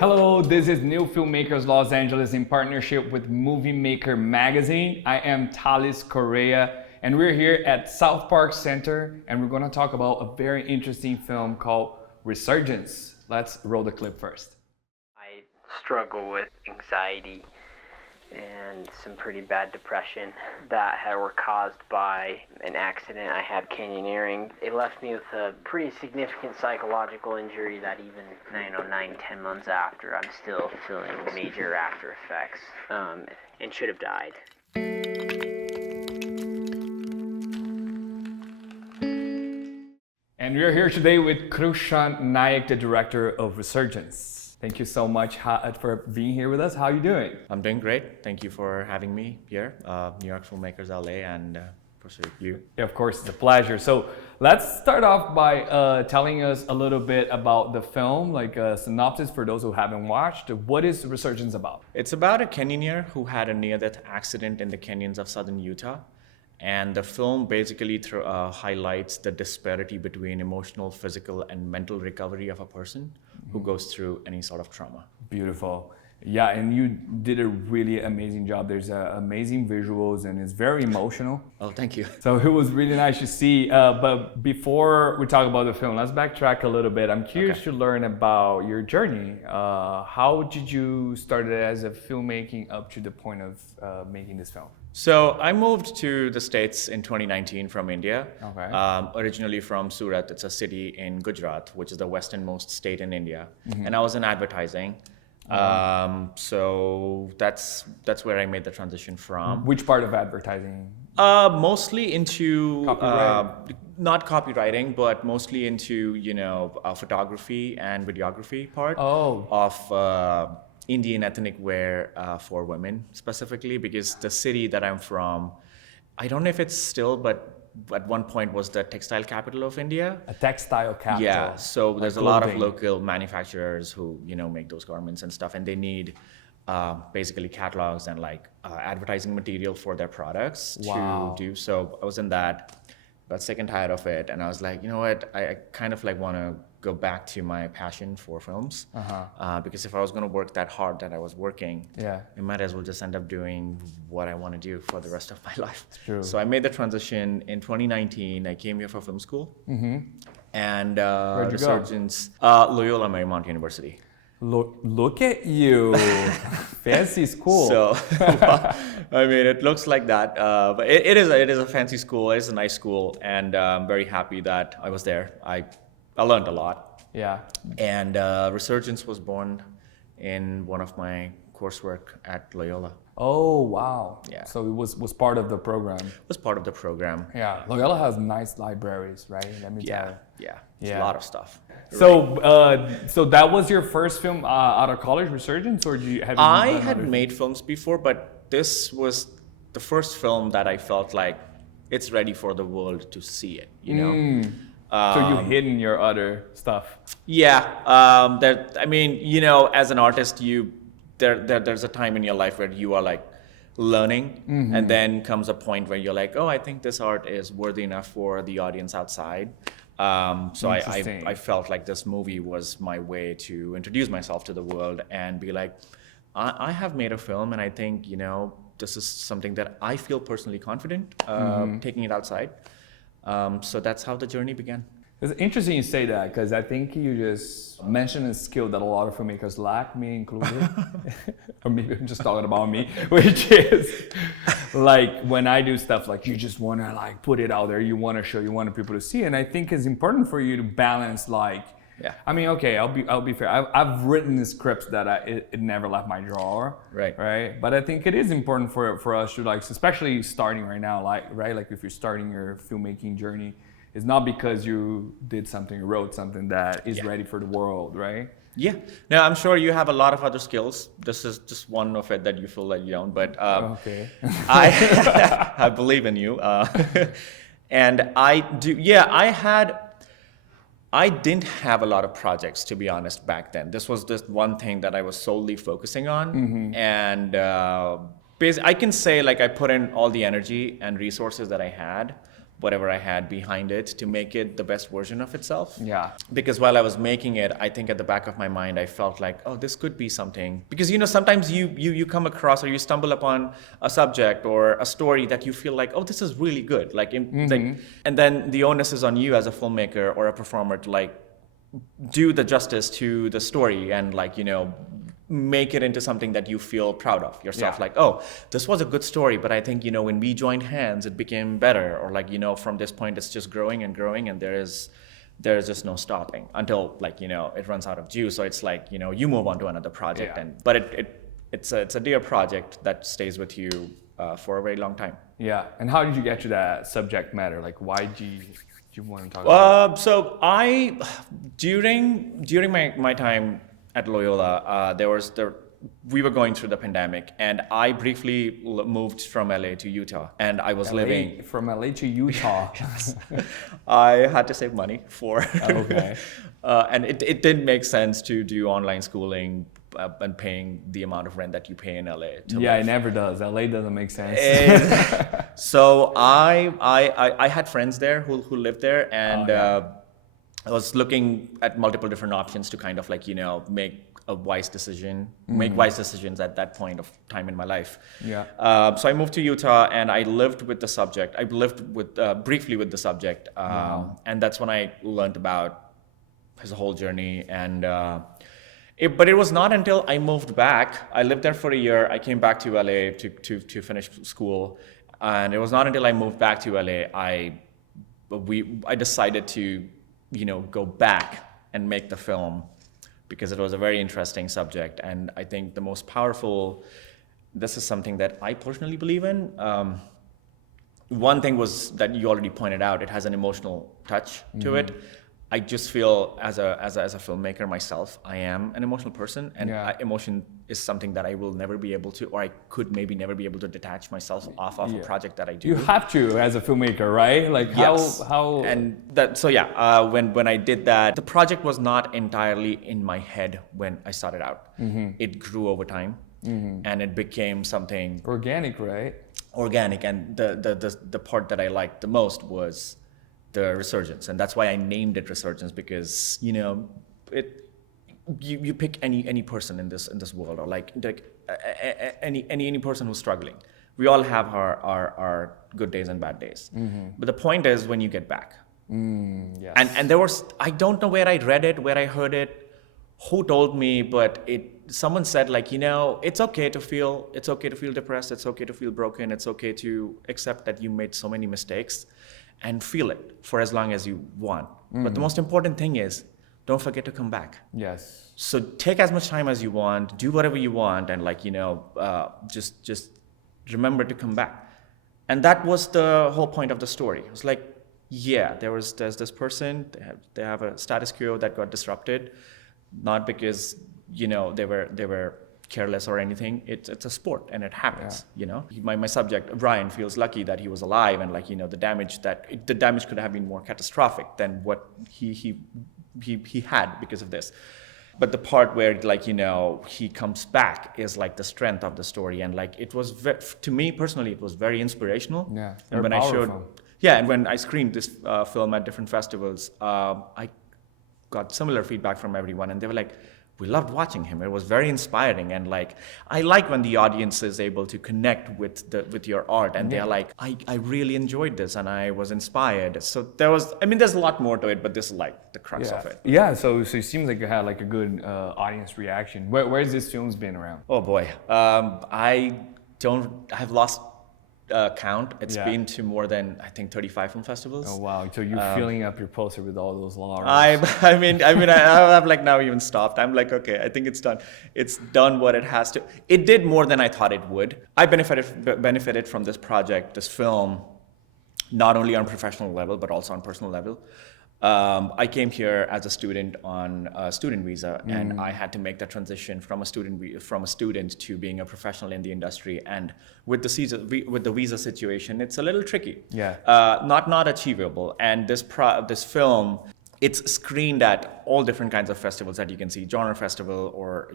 Hello, this is NewFilmmakers Los Angeles in partnership with Movie Maker magazine. I am Thales Correa, and we're here at South Park Center, and we're going to talk about a very interesting film called Resurgence. Let's roll the clip first. I struggle with anxiety and some pretty bad depression that were caused by an accident I had canyoneering. It left me with a pretty significant psychological injury that even 9-10 months after, I'm still feeling major after effects and should have died. And we're here today with Krushan, Naik, the director of Resurgence. Thank you so much for being here with us. How are you doing? I'm doing great. Thank you for having me here, New York Filmmakers LA, and appreciate you. Yeah, of course, it's a pleasure. So let's start off by telling us a little bit about the film, like a synopsis for those who haven't watched. What is Resurgence about? It's about a canyoneer who had a near-death accident in the canyons of southern Utah. And the film basically highlights the disparity between emotional, physical, and mental recovery of a person who goes through any sort of trauma. Beautiful. Yeah, and you did a really amazing job. There's amazing visuals and it's very emotional. Oh, thank you. So it was really nice to see. But before we talk about the film, let's backtrack a little bit. I'm curious to learn about your journey. How did you start as a filmmaking up to the point of making this film? So I moved to the States in 2019 from India. Okay. Originally from Surat. It's a city in Gujarat, which is the westernmost state in India. And I was in advertising. So that's where I made the transition from. Which part of advertising? Mostly into not copywriting, but mostly into photography and videography part of Indian ethnic wear for women specifically, because the city that I'm from, I don't know if it's still, but at one point was the textile capital of India. A textile capital. Yeah, so there's a lot of local manufacturers who make those garments and stuff, and they need basically catalogs and advertising material for their products to do. So I was in that, got sick and tired of it, and I was like, you know what, I kind of want to go back to my passion for films, because if I was going to work that hard that I was working, I might as well just end up doing what I want to do for the rest of my life. True. So I made the transition in 2019. I came here for film school, and Resurgence, Loyola Marymount University. Look at you, fancy school. So, I mean, it looks like that, but it is a fancy school. It's a nice school, and I'm very happy that I was there. I learned a lot. Yeah. And Resurgence was born in one of my coursework at Loyola. Oh, wow. Yeah. So it was part of the program. It was part of the program. Yeah. Loyola has nice libraries, right? Let me tell you. Yeah. It's a lot of stuff. So, so that was your first film out of college, Resurgence, or I had made films before, but this was the first film that I felt like it's ready for the world to see it, you know? So you've hidden your other stuff. Yeah, as an artist, there's a time in your life where you are learning, and then comes a point where you're like, oh, I think this art is worthy enough for the audience outside. So I felt like this movie was my way to introduce myself to the world and be like, I have made a film, and I think this is something that I feel personally confident taking it outside. So that's how the journey began. It's interesting you say that, because I think you just mentioned a skill that a lot of filmmakers lack, me included. Or maybe I'm just talking about me, which is when I do stuff, you just want to put it out there, you want to show, you want people to see. And I think it's important for you to balance I mean, okay, I'll be fair. I've written scripts that it never left my drawer, right? But I think it is important for us to especially starting right now, if you're starting your filmmaking journey, it's not because you did something, you wrote something that is ready for the world, right? Yeah. Now I'm sure you have a lot of other skills. This is just one of it that you feel that you don't. But okay. I believe in you, and I do. Yeah, I didn't have a lot of projects, to be honest, back then. This was just one thing that I was solely focusing on. And basically, I can say I put in all the energy and resources that I had, whatever I had behind it to make it the best version of itself. Yeah. Because while I was making it, I think at the back of my mind, I felt like, oh, this could be something. Because, sometimes you come across or you stumble upon a subject or a story that you feel like, oh, this is really good. Like, and then the onus is on you as a filmmaker or a performer to like do the justice to the story and like, make it into something that you feel proud of yourself. Yeah. Like, oh, this was a good story, but I think, when we joined hands, it became better. Or like, from this point, it's just growing and growing, and there is just no stopping until like, it runs out of juice. So it's like, you move on to another project. Yeah. But it's a dear project that stays with you for a very long time. Yeah. And how did you get to that subject matter? Like, why do you want to talk about it? So during my time at Loyola, we were going through the pandemic, and I briefly moved from LA to Utah, and I was living from LA to Utah. I had to save money for Okay. and it didn't make sense to do online schooling and paying the amount of rent that you pay in LA to Yeah, live. it never does. LA doesn't make sense. So I had friends there who lived there, and I was looking at multiple different options to kind of like, make a wise decision, make wise decisions at that point of time in my life. Yeah. So I moved to Utah, and I lived with the subject. I lived with briefly with the subject, and that's when I learned about his whole journey. And but it was not until I moved back. I lived there for a year. I came back to LA to finish school, and it was not until I moved back to LA I decided to go back and make the film, because it was a very interesting subject. And I think the most powerful, this is something that I personally believe in. One thing was that you already pointed out, it has an emotional touch to it. I just feel as a filmmaker myself, I am an emotional person, and emotion is something that I will never be able to, or I could maybe never be able to detach myself off of a project that I do. You have to as a filmmaker, right? Like Yes. how And that, so when I did that, the project was not entirely in my head when I started out. It grew over time, and it became something organic, right? organic. And the part that I liked the most was the resurgence, and that's why I named it Resurgence, because you pick any person in this world, or like any person who's struggling. We all have our good days and bad days, but the point is when you get back. Yes. And there was, I don't know where I read it, where I heard it, who told me, but someone said like, it's okay to feel depressed, it's okay to feel broken, it's okay to accept that you made so many mistakes, and feel it for as long as you want. But the most important thing is, don't forget to come back. Yes. So take as much time as you want, do whatever you want, and like, just remember to come back. And that was the whole point of the story. It was like, there's this person, they have a status quo that got disrupted, not because, they were careless or anything. It's a sport, and it happens. My subject Brian feels lucky that he was alive, and like, the damage could have been more catastrophic than what he had because of this. But the part where like, he comes back is like the strength of the story, and like it was to me personally, it was very inspirational. Yeah. And when and when I screened this film at different festivals, I got similar feedback from everyone, and they were like, we loved watching him. It was very inspiring, and like I like when the audience is able to connect with your art, and they're like, I really enjoyed this, and I was inspired. So there's a lot more to it, but this is like the crux of it. Yeah. So it seems like you had like a good audience reaction. Where's this film's been around? Oh boy, I've lost count. It's been to more than, I think, 35 film festivals. Oh wow! So you're filling up your poster with all those laurels. I mean, I've like now even stopped. I'm like, okay, I think it's done. It's done what it has to. It did more than I thought it would. I benefited from this project, this film, not only on a professional level but also on personal level. I came here as a student on a student visa, and I had to make the transition from a student to being a professional in the industry. And with the visa situation, it's a little tricky. Yeah. Not achievable. And this film it's screened at all different kinds of festivals that you can see, genre festival, or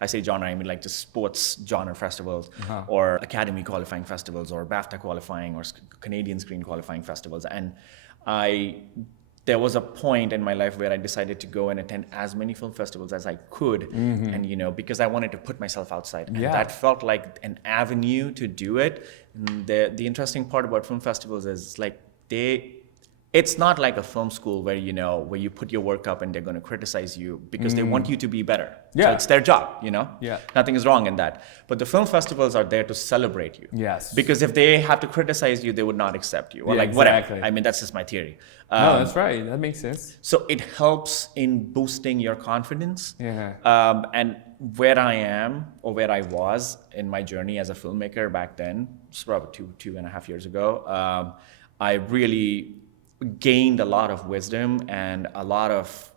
I say genre, I mean like just sports genre festivals, or Academy qualifying festivals, or BAFTA qualifying, or Canadian Screen qualifying festivals. And there was a point in my life where I decided to go and attend as many film festivals as I could, and because I wanted to put myself outside, and that felt like an avenue to do it. And the interesting part about film festivals is like it's not like a film school where where you put your work up and they're going to criticize you because they want you to be better. So it's their job, Nothing is wrong in that. But the film festivals are there to celebrate you. Yes. Because if they have to criticize you, they would not accept you. Or whatever. I mean, that's just my theory. No, that's right. That makes sense. So it helps in boosting your confidence. Yeah. And where I am, or where I was in my journey as a filmmaker back then, it's probably 2.5 years ago, I really gained a lot of wisdom and a lot of,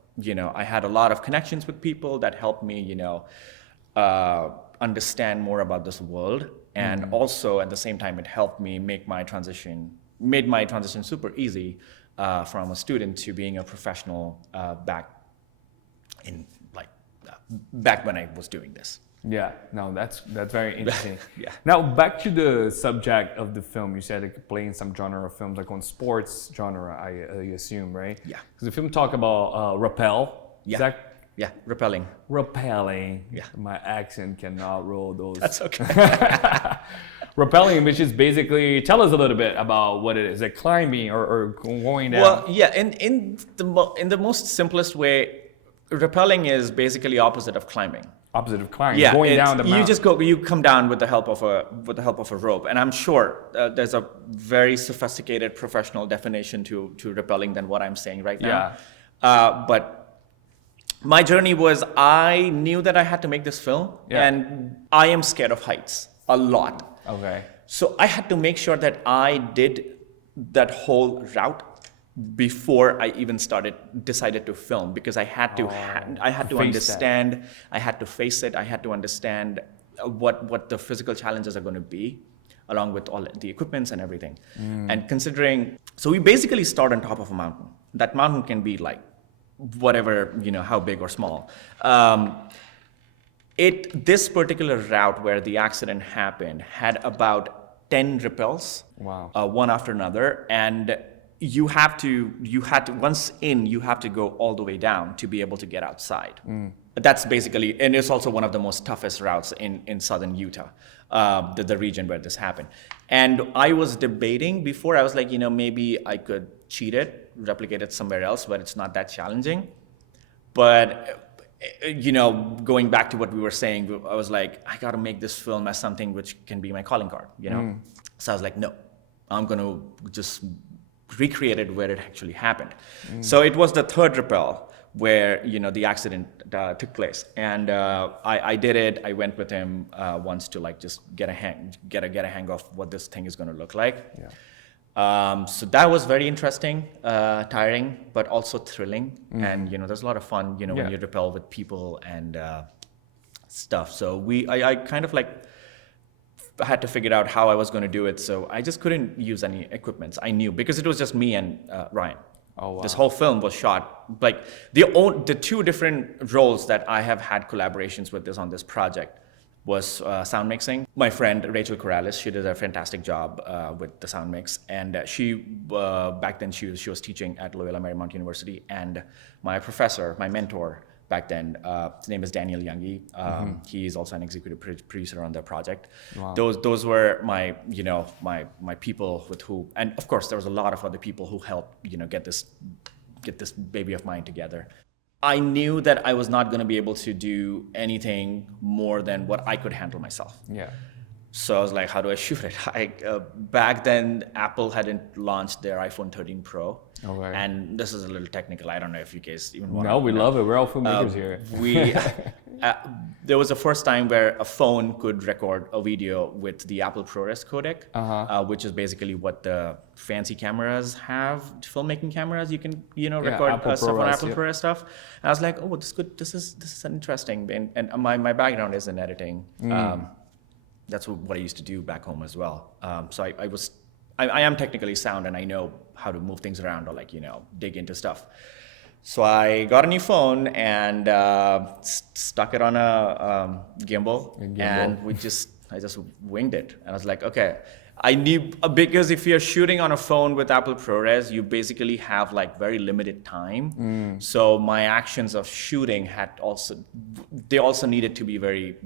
I had a lot of connections with people that helped me, understand more about this world. And also at the same time, it helped me made my transition super easy from a student to being a professional back when I was doing this. Yeah, no, that's very interesting. Yeah. Now back to the subject of the film. You said it could play in some genre of films, like on sports genre, I assume, right? Yeah. Because the film talk about rappel. Yeah. Is that Yeah, repelling. Yeah. My accent cannot roll those. That's okay. Rappelling, which is basically, tell us a little bit about what it is. Like climbing or going down. Well, yeah, in the most simplest way, rappelling is basically opposite of climbing. Opposite of climbing, Yeah, going down the mountain. You come down with the help of a rope, and I'm sure there's a very sophisticated professional definition to rappelling than what I'm saying right now. Yeah. But my journey was, I knew that I had to make this film, and I am scared of heights a lot. Okay. So I had to make sure that I did that whole route before I even decided to film, because I had to understand, I had to face it, I had to understand what the physical challenges are going to be, along with all the equipments and everything. And considering, so we basically start on top of a mountain. That mountain can be like whatever, how big or small. This particular route where the accident happened had about 10 rappels, one after another, and you had to once in, you have to go all the way down to be able to get outside. That's basically, and it's also one of the most toughest routes in southern Utah, the region where this happened. And I was debating before, I was like, maybe I could cheat it, replicate it somewhere else where it's not that challenging. But going back to what we were saying, I was like, I got to make this film as something which can be my calling card, So I was like, no, I'm going to just recreate it where it actually happened. So it was the third rappel where, the accident took place. And I did it. I went with him once to like just get a hang of what this thing is going to look like. Yeah. So that was very interesting, tiring, but also thrilling. And, there's a lot of fun, when you rappel with people and stuff. So I kind of like had to figure out how I was going to do it. So I just couldn't use any equipments. I knew, because it was just me and Ryan. Oh, wow. This whole film was shot, like the two different roles that I have had collaborations with on this project was sound mixing. My friend Rachel Corrales, she did a fantastic job with the sound mix, and she back then she was teaching at Loyola Marymount University, and my professor, my mentor back then, his name is Daniel Youngie. He's also an executive producer on the project. Wow. Those were my my people with who, and of course there was a lot of other people who helped get this baby of mine together. I knew that I was not going to be able to do anything more than what I could handle myself. Yeah. So I was like, how do I shoot it? Back then, Apple hadn't launched their iPhone 13 Pro. Okay. And this is a little technical. I don't know if you guys even want to. No, we love it. We're all filmmakers here. There was a first time where a phone could record a video with the Apple ProRes codec, which is basically what the fancy cameras have, filmmaking cameras. You can record stuff on Apple ProRes stuff. And I was like, oh, this is interesting. And my background is in editing. That's what I used to do back home as well. So I am technically sound and I know how to move things around or like, dig into stuff. So I got a new phone and stuck it on a gimbal, and I just winged it. And I was like, okay, I knew, because if you're shooting on a phone with Apple ProRes, you basically have like very limited time. So my actions of shooting they also needed to be very,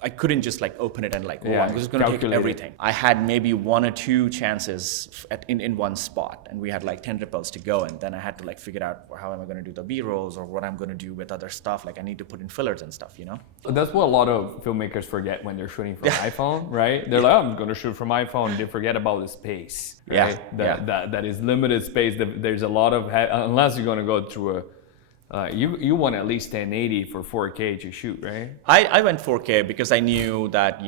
I couldn't just like open it and like, I'm just going to take everything. I had maybe 1 or 2 chances in one spot, and we had like 10 ripples to go. And then I had to like figure out how am I going to do the B-rolls or what I'm going to do with other stuff. Like I need to put in fillers and stuff, That's what a lot of filmmakers forget when they're shooting from iPhone, right? They're like, I'm going to shoot from iPhone. They forget about the space, right? That is limited space. There's a lot of, unless you're going to go through you want at least 1080 for 4K to shoot, right? I went 4K because I knew that,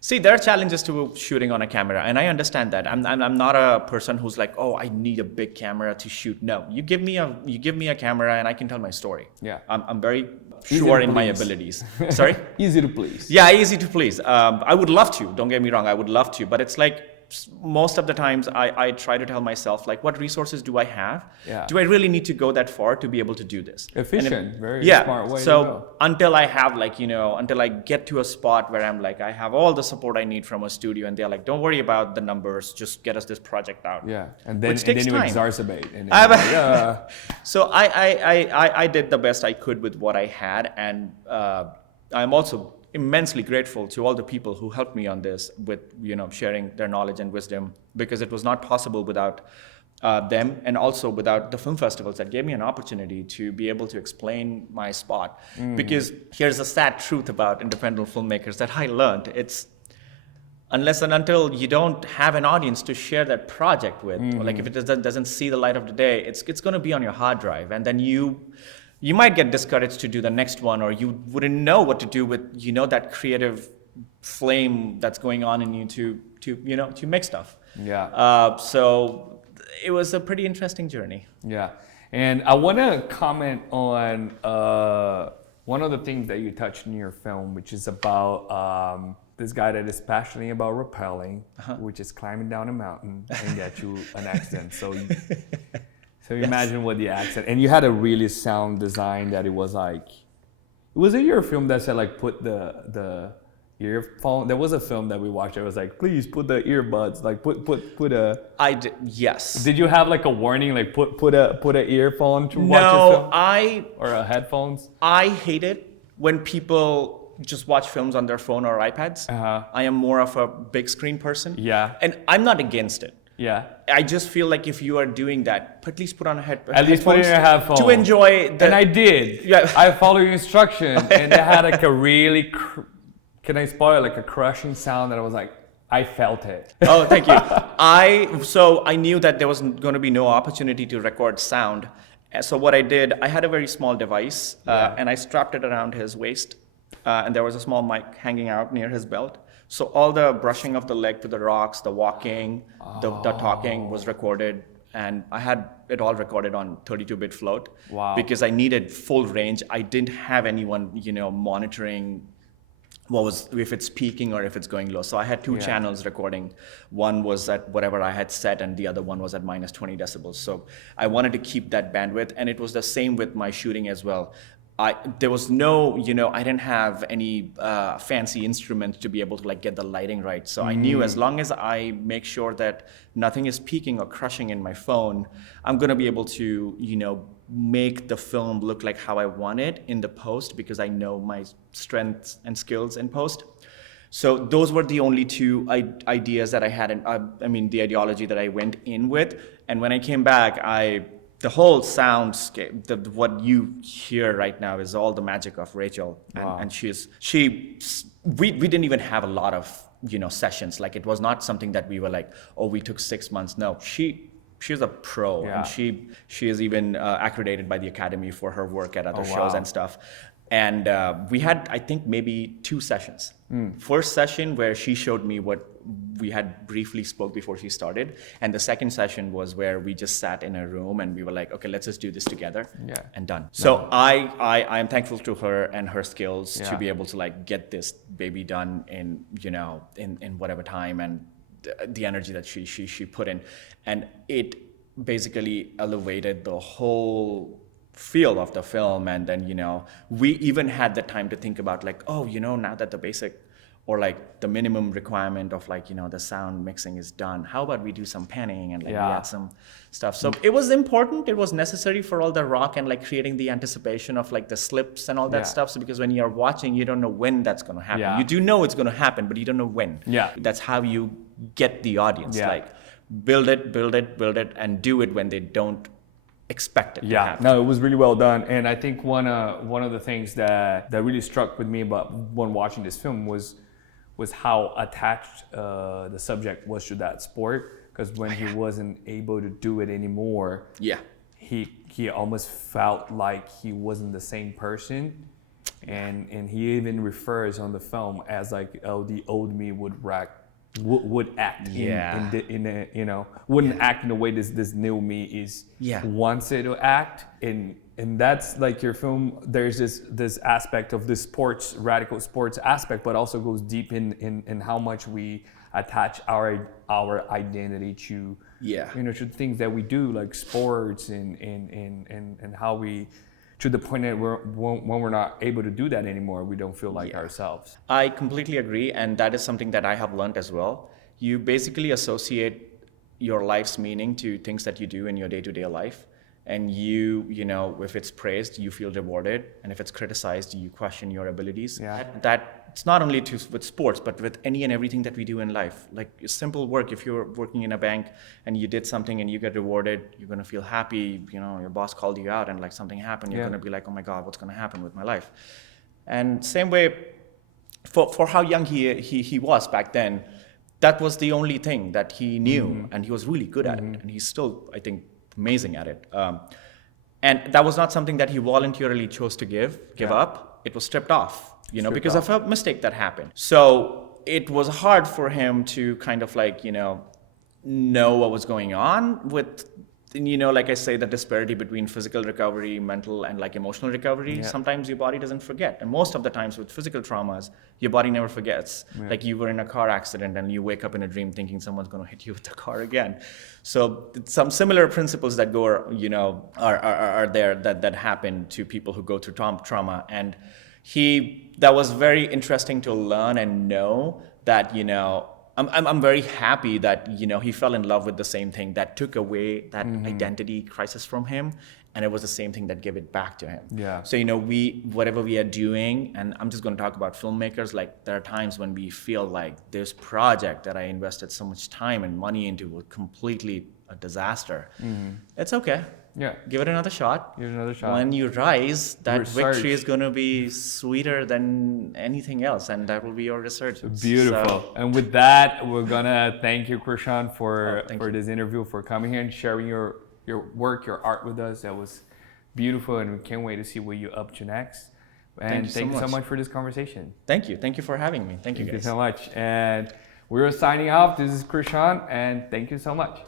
see, there are challenges to shooting on a camera, and I understand that. I'm not a person who's like, oh, I need a big camera to shoot. No, you give me a camera and I can tell my story. Yeah. I'm very sure in my abilities. Sorry? Easy to please. Yeah, easy to please. I would love to, don't get me wrong, I would love to, but it's like, most of the times I try to tell myself, like, what resources do I have? Yeah. Do I really need to go that far to be able to do this? Efficient, very smart way to so go. Until I have like, until I get to a spot where I'm like, I have all the support I need from a studio, and they're like, don't worry about the numbers, just get us this project out. Yeah, and then you exacerbate. And So I did the best I could with what I had, and I'm also immensely grateful to all the people who helped me on this with, sharing their knowledge and wisdom, because it was not possible without them, and also without the film festivals that gave me an opportunity to be able to explain my spot. Because here's the sad truth about independent filmmakers that I learned. It's unless and until you don't have an audience to share that project with, or like if it doesn't see the light of the day, it's going to be on your hard drive, and then you might get discouraged to do the next one, or you wouldn't know what to do with, that creative flame that's going on in you to make stuff. Yeah. So it was a pretty interesting journey. Yeah. And I want to comment on one of the things that you touched in your film, which is about this guy that is passionate about rappelling, which is climbing down a mountain and get you an accident. So imagine what the accent, and you had a really sound design that it was like, was it your film that said like put the earphone? There was a film that we watched. It was like, please put the earbuds, like put a. I did, yes. Did you have like a warning, like put a earphone to watch your film? Or a headphones? I hate it when people just watch films on their phone or iPads. I am more of a big screen person. Yeah. And I'm not against it. Yeah. I just feel like if you are doing that, at least put on a headphone. At least put in your headphones. To enjoy the... And I did. Yeah. I followed your instruction, and it had like a really, can I spoil, like a crushing sound that I was like, I felt it. Oh, thank you. So I knew that there was going to be no opportunity to record sound. So what I did, I had a very small device, and I strapped it around his waist, and there was a small mic hanging out near his belt. So all the brushing of the leg to the rocks, the walking, the talking was recorded, and I had it all recorded on 32-bit float. Wow. Because I needed full range. I didn't have anyone, monitoring if it's peaking or if it's going low. So I had two channels recording. One was at whatever I had set, and the other one was at minus 20 decibels. So I wanted to keep that bandwidth, and it was the same with my shooting as well. There was no, I didn't have any fancy instruments to be able to like get the lighting right. So I knew as long as I make sure that nothing is peaking or crushing in my phone, I'm gonna be able to, make the film look like how I want it in the post, because I know my strengths and skills in post. So those were the only two ideas that I had, and the ideology that I went in with. And when I came back, the whole soundscape, what you hear right now is all the magic of Rachel. And we didn't even have a lot of, sessions. Like it was not something that we were like, oh, we took 6 months. No, she's a pro, and she is even accredited by the Academy for her work at other shows and stuff. And we had, I think, maybe 2 sessions. First session where she showed me what we had briefly spoke before she started. And the second session was where we just sat in a room and we were like, okay, let's just do this together and done. So I am thankful to her and her skills to be able to like get this baby done in, in whatever time. And the energy that she put in, and it basically elevated the whole feel of the film. And then we even had the time to think about like, oh, now that the basic or like the minimum requirement of like the sound mixing is done, how about we do some panning and like we add some stuff. So it was important, it was necessary for all the rock and like creating the anticipation of like the slips and all that stuff. So because when you're watching, you don't know when that's going to happen. You do know it's going to happen, but you don't know when. That's how you get the audience. Like build it and do it when they don't expect it to happen. No, it was really well done. And I think one of the things that really struck with me about when watching this film was how attached the subject was to that sport. Because when he wasn't able to do it anymore, he almost felt like he wasn't the same person. And he even refers on the film as like, oh, the old me would act wouldn't act in the way this new me wants it to act. And that's like your film, there's this aspect of this radical sports aspect, but also goes deep in how much we attach our identity to to things that we do, like sports and how we, to the point that when we're not able to do that anymore, we don't feel like ourselves. I completely agree, and that is something that I have learned as well. You basically associate your life's meaning to things that you do in your day-to-day life. And if it's praised, you feel rewarded. And if it's criticized, you question your abilities. That it's not only with sports, but with any and everything that we do in life. Like simple work, if you're working in a bank and you did something and you get rewarded, you're going to feel happy. Your boss called you out and like something happened. You're going to be like, oh my God, what's going to happen with my life? And same way, for how young he was back then, that was the only thing that he knew. And he was really good at it. And he's still, I think, amazing at it. And that was not something that he voluntarily chose to give up. It was stripped off, because of a mistake that happened. So it was hard for him to kind of like, know what was going on with, like I say, the disparity between physical recovery, mental, and like emotional recovery. Sometimes your body doesn't forget. And most of the times with physical traumas, your body never forgets. Like you were in a car accident and you wake up in a dream thinking someone's going to hit you with the car again. So some similar principles that go, are there that happen to people who go through trauma. And that was very interesting to learn and know that, I'm very happy that he fell in love with the same thing that took away that identity crisis from him, and it was the same thing that gave it back to him. So whatever we are doing, and I'm just going to talk about filmmakers, like there are times when we feel like this project that I invested so much time and money into was completely a disaster. It's okay. Give it another shot. When you rise, that victory is going to be sweeter than anything else, and that will be your resurgence. Beautiful. So, and with that, we're going to thank you, Krushan, for this interview, for coming here and sharing your work, your art with us. That was beautiful, and we can't wait to see what you're up to next. And thank you so much for this conversation. Thank you. Thank you for having me. Thank you, guys. Thank you so much. And we're signing off. This is Krushan, and thank you so much.